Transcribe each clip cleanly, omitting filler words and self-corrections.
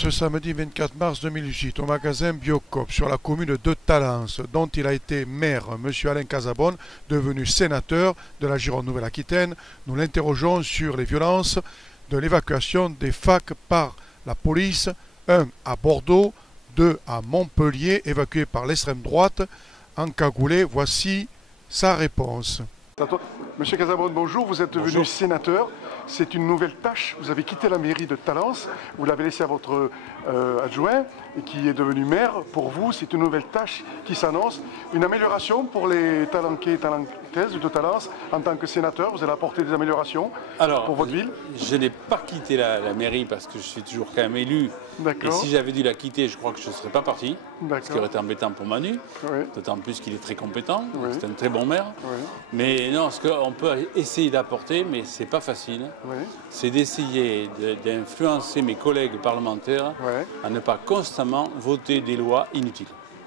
Ce samedi 24 mars 2018, au magasin Biocop, sur la commune de Talence, dont il a été maire, M. Alain Casabonne, devenu sénateur de la Gironde Nouvelle-Aquitaine, nous l'interrogeons sur les violences de l'évacuation des FAC par la police, 1 à Bordeaux, 2 à Montpellier, évacués par l'extrême droite, encagoulés. Voici sa réponse. Monsieur Casabonne, bonjour, vous êtes devenu Bonjour. sénateur, c'est une nouvelle tâche, vous avez quitté la mairie de Talence, vous l'avez laissé à votre adjoint et qui est devenu maire. Pour vous, c'est une nouvelle tâche qui s'annonce, une amélioration pour les Talenquais et Talentaises de Talence. En tant que sénateur, vous allez apporter des améliorations pour votre ville? Je n'ai pas quitté la mairie parce que je suis toujours quand même élu. Et si j'avais dû la quitter, je crois que je ne serais pas parti, ce qui aurait été embêtant pour Manu, d'autant plus qu'il est très compétent, c'est un très bon maire. Mais non, ce qu'on peut essayer d'apporter, mais ce n'est pas facile, c'est d'essayer d'influencer mes collègues parlementaires à ne pas constamment voter des lois inutiles.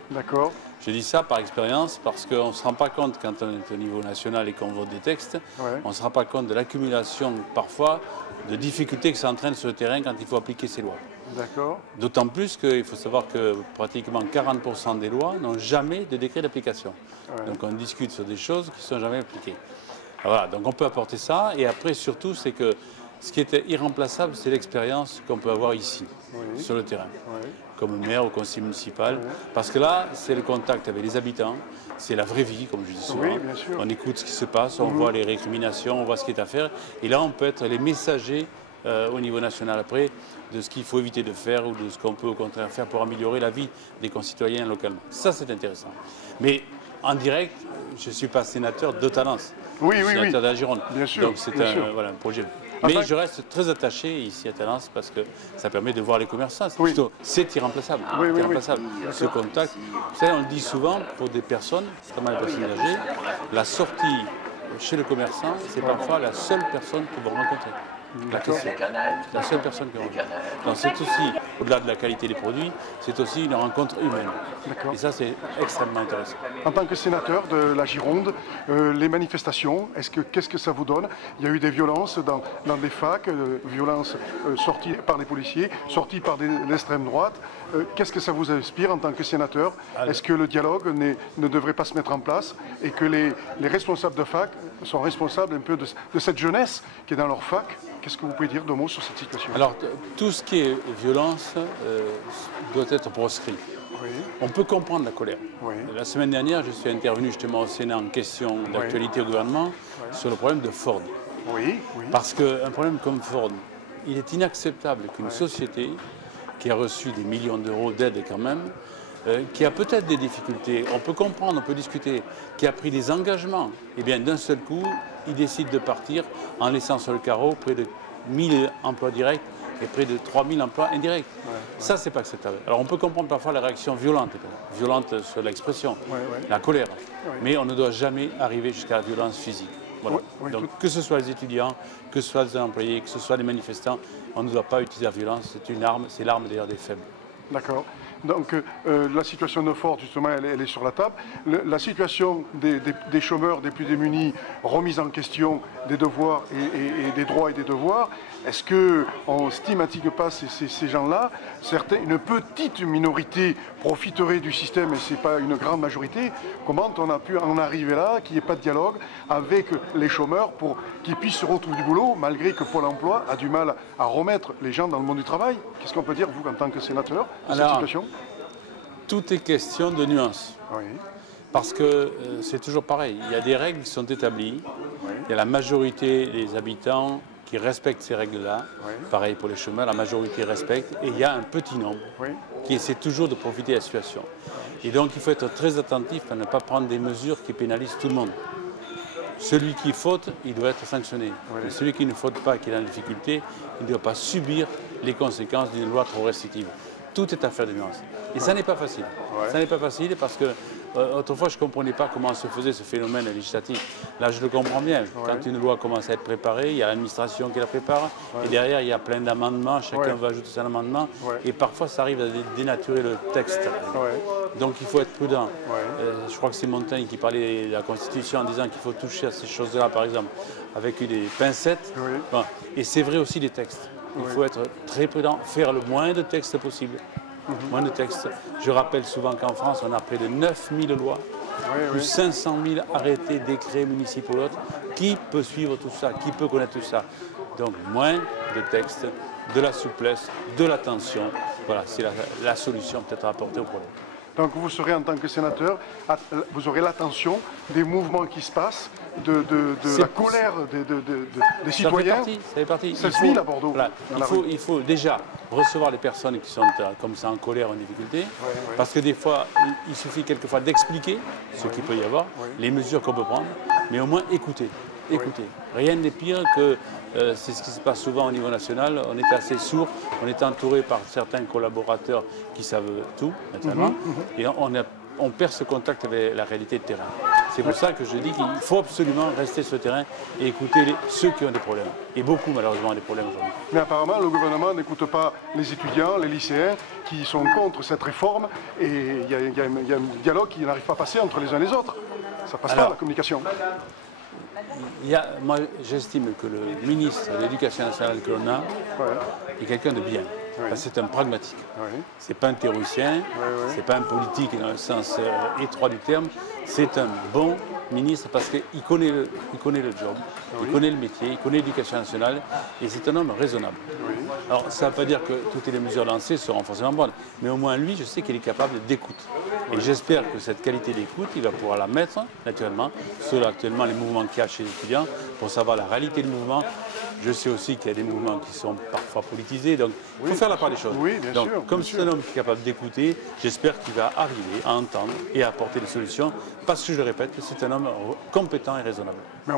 D'accord. Je dis ça par expérience parce qu'on ne se rend pas compte quand on est au niveau national et qu'on vote des textes, on ne se rend pas compte de l'accumulation parfois de difficultés que ça entraîne sur le terrain quand il faut appliquer ces lois. D'accord. D'autant plus qu'il faut savoir que pratiquement 40% des lois n'ont jamais de décret d'application. Donc on discute sur des choses qui ne sont jamais appliquées. Voilà, donc on peut apporter ça. Et après, surtout, c'est que ce qui est irremplaçable, c'est l'expérience qu'on peut avoir ici, sur le terrain, comme maire au conseil municipal. Parce que là, c'est le contact avec les habitants, c'est la vraie vie, comme je dis souvent. Bien sûr. On écoute ce qui se passe, on voit les récriminations, on voit ce qui est à faire. Et là, on peut être les messagers au niveau national après de ce qu'il faut éviter de faire ou de ce qu'on peut au contraire faire pour améliorer la vie des concitoyens localement. Ça, c'est intéressant. Mais en direct, je ne suis pas sénateur de Talence, sénateur de la Gironde. Bien sûr, donc c'est un projet. Mais je reste très attaché ici à Talence parce que ça permet de voir les commerçants. C'est irremplaçable. Ce contact, vous savez, on le dit souvent pour des personnes, notamment les personnes âgées, la sortie chez le commerçant, c'est parfois la seule personne qu'ils vont rencontrer. La seule personne qui rencontre. Donc c'est aussi, au-delà de la qualité des produits, c'est aussi une rencontre humaine. Et ça, c'est extrêmement intéressant. En tant que sénateur de la Gironde, les manifestations, qu'est-ce que ça vous donne? Il y a eu des violences dans des facs, violences sorties par les policiers, sorties par l'extrême droite. Qu'est-ce que ça vous inspire en tant que sénateur? Est-ce que le dialogue ne devrait pas se mettre en place et que les responsables de fac sont responsables un peu de cette jeunesse qui est dans leur fac? Qu'est-ce que vous pouvez dire de mots sur cette situation? Alors, tout ce qui est violence doit être proscrit. On peut comprendre la colère. La semaine dernière, je suis intervenu justement au Sénat en question d'actualité au gouvernement sur le problème de Ford. Parce qu'un problème comme Ford, il est inacceptable qu'une société qui a reçu des millions d'euros d'aide quand même, qui a peut-être des difficultés, on peut comprendre, on peut discuter, qui a pris des engagements, et bien d'un seul coup, il décide de partir en laissant sur le carreau près de 1000 emplois directs et près de 3000 emplois indirects. Ça, c'est pas acceptable. Alors on peut comprendre parfois la réaction violente sur l'expression, la colère, mais on ne doit jamais arriver jusqu'à la violence physique. Voilà. Donc que ce soit les étudiants, que ce soit les employés, que ce soit les manifestants, on ne doit pas utiliser la violence, c'est une arme, c'est l'arme d'ailleurs des faibles. D'accord. Donc la situation de Ford, justement, elle est sur la table. La situation des chômeurs, des plus démunis, remise en question des devoirs et des droits et des devoirs, est-ce qu'on ne stigmatise pas ces gens-là? Une petite minorité profiterait du système et ce n'est pas une grande majorité. Comment on a pu en arriver là, qu'il n'y ait pas de dialogue avec les chômeurs pour qu'ils puissent se retrouver du boulot, malgré que Pôle emploi a du mal à remettre les gens dans le monde du travail? Qu'est-ce qu'on peut dire, vous, en tant que sénateur, de cette situation? Tout est question de nuances. Parce que c'est toujours pareil. Il y a des règles qui sont établies. Il y a la majorité des habitants qui respectent ces règles-là. Pareil pour les chômeurs, la majorité respecte. Et il y a un petit nombre qui essaie toujours de profiter de la situation. Et donc il faut être très attentif à ne pas prendre des mesures qui pénalisent tout le monde. Celui qui faute, il doit être sanctionné. Mais celui qui ne faute pas, qui est en difficulté, il ne doit pas subir les conséquences d'une loi trop restrictive. Tout est affaire de nuance. Et ça n'est pas facile. Ça n'est pas facile parce que autrefois, je ne comprenais pas comment se faisait ce phénomène législatif. Là, je le comprends bien. Quand une loi commence à être préparée, il y a l'administration qui la prépare. Et derrière, il y a plein d'amendements. Chacun va ajouter son amendement. Et parfois, ça arrive à dénaturer le texte. Donc, il faut être prudent. Je crois que c'est Montaigne qui parlait de la Constitution en disant qu'il faut toucher à ces choses-là, par exemple, avec des pincettes. Et c'est vrai aussi des textes. il faut être très prudent, faire le moins de textes possible. Moins de textes. Je rappelle souvent qu'en France, on a près de 9000 lois, plus 500 000 arrêtés, décrets municipaux et autres. Qui peut suivre tout ça? Qui peut connaître tout ça? Donc moins de textes, de la souplesse, de l'attention. Voilà, c'est la solution peut-être à apporter au problème. Donc vous serez en tant que sénateur, vous aurez l'attention des mouvements qui se passent, de la colère des citoyens. Ça fait partie. 16 000 à Bordeaux. Voilà, il faut déjà recevoir les personnes qui sont comme ça en colère, en difficulté, parce que des fois, il suffit quelquefois d'expliquer ce qu'il peut y avoir, les mesures qu'on peut prendre, mais au moins écouter. Écoutez, rien n'est pire que, c'est ce qui se passe souvent au niveau national, on est assez sourd, on est entouré par certains collaborateurs qui savent tout, naturellement, et on perd ce contact avec la réalité de terrain. C'est pour ça que je dis qu'il faut absolument rester sur le terrain et écouter ceux qui ont des problèmes. Et beaucoup, malheureusement, ont des problèmes aujourd'hui. Mais apparemment, le gouvernement n'écoute pas les étudiants, les lycéens qui sont contre cette réforme, et il y a un dialogue qui n'arrive pas à passer entre les uns et les autres. Ça passe pas, la communication. Moi, j'estime que le ministre de l'Éducation nationale que l'on a est quelqu'un de bien. C'est un pragmatique. C'est pas un théoricien, c'est pas un politique dans le sens étroit du terme. C'est un bon ministre parce qu'il connaît le job, il connaît le métier, il connaît l'éducation nationale et c'est un homme raisonnable. Alors ça ne veut pas dire que toutes les mesures lancées seront forcément bonnes, mais au moins lui, je sais qu'il est capable d'écoute. Et j'espère que cette qualité d'écoute, il va pouvoir la mettre naturellement sur actuellement les mouvements qu'il y a chez les étudiants pour savoir la réalité du mouvement. Je sais aussi qu'il y a des mouvements qui sont parfois politisés, donc il faut faire la part des choses. Donc, comme c'est un homme qui est capable d'écouter, j'espère qu'il va arriver à entendre et à apporter des solutions, parce que je le répète, c'est un homme compétent et raisonnable. Mais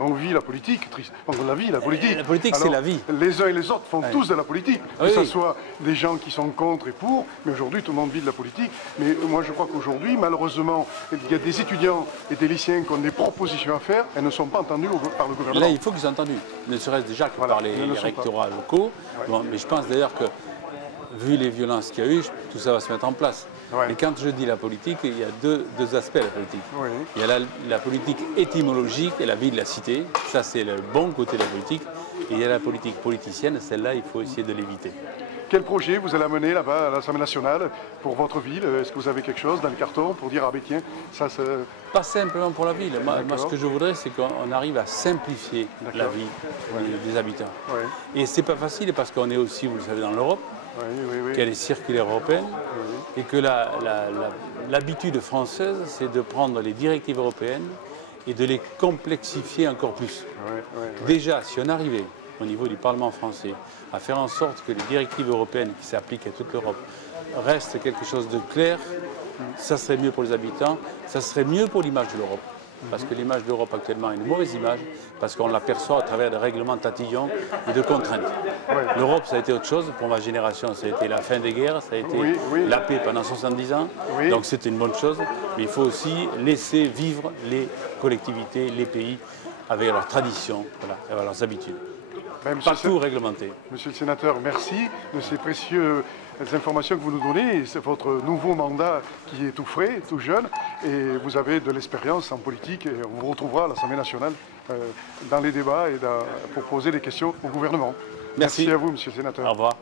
on vit la politique, on la vit, la politique. La politique, c'est la vie. Les uns et les autres font tous de la politique, que ce soit des gens qui sont contre et pour, mais aujourd'hui tout le monde vit de la politique. Mais moi je crois qu'aujourd'hui, malheureusement, il y a des étudiants et des lycéens qui ont des propositions à faire, elles ne sont pas entendues par le gouvernement. Là, il faut qu'ils soient entendus, ne serait-ce déjà que par les rectorats locaux. Bon, mais je pense d'ailleurs que, vu les violences qu'il y a eu, tout ça va se mettre en place. Mais quand je dis la politique, il y a deux aspects à la politique. Il y a la politique étymologique et la vie de la cité. Ça, c'est le bon côté de la politique. Et il y a la politique politicienne. Celle-là, il faut essayer de l'éviter. Quel projet vous allez amener là-bas à l'Assemblée nationale pour votre ville? Est-ce que vous avez quelque chose dans le carton pour dire, ah ben tiens, ça c'est... Pas simplement pour la ville. Moi, ce que je voudrais, c'est qu'on arrive à simplifier la vie des habitants. Et c'est pas facile parce qu'on est aussi, vous le savez, dans l'Europe. Qu'il y a les circulaires européennes et que l'habitude française, c'est de prendre les directives européennes et de les complexifier encore plus. Déjà, si on arrivait au niveau du Parlement français à faire en sorte que les directives européennes qui s'appliquent à toute l'Europe restent quelque chose de clair, ça serait mieux pour les habitants, ça serait mieux pour l'image de l'Europe. Parce que l'image de l'Europe actuellement est une mauvaise image, parce qu'on l'aperçoit à travers des règlements tatillons et de contraintes. L'Europe, ça a été autre chose. Pour ma génération, ça a été la fin des guerres, ça a été la paix pendant 70 ans. Donc c'était une bonne chose. Mais il faut aussi laisser vivre les collectivités, les pays, avec leurs traditions, avec leurs habitudes. Pas tout réglementé. Monsieur le sénateur, merci de ces précieuses informations que vous nous donnez. C'est votre nouveau mandat qui est tout frais, tout jeune, et vous avez de l'expérience en politique. Et on vous retrouvera à l'Assemblée nationale dans les débats et pour poser des questions au gouvernement. Merci à vous, monsieur le sénateur. Au revoir.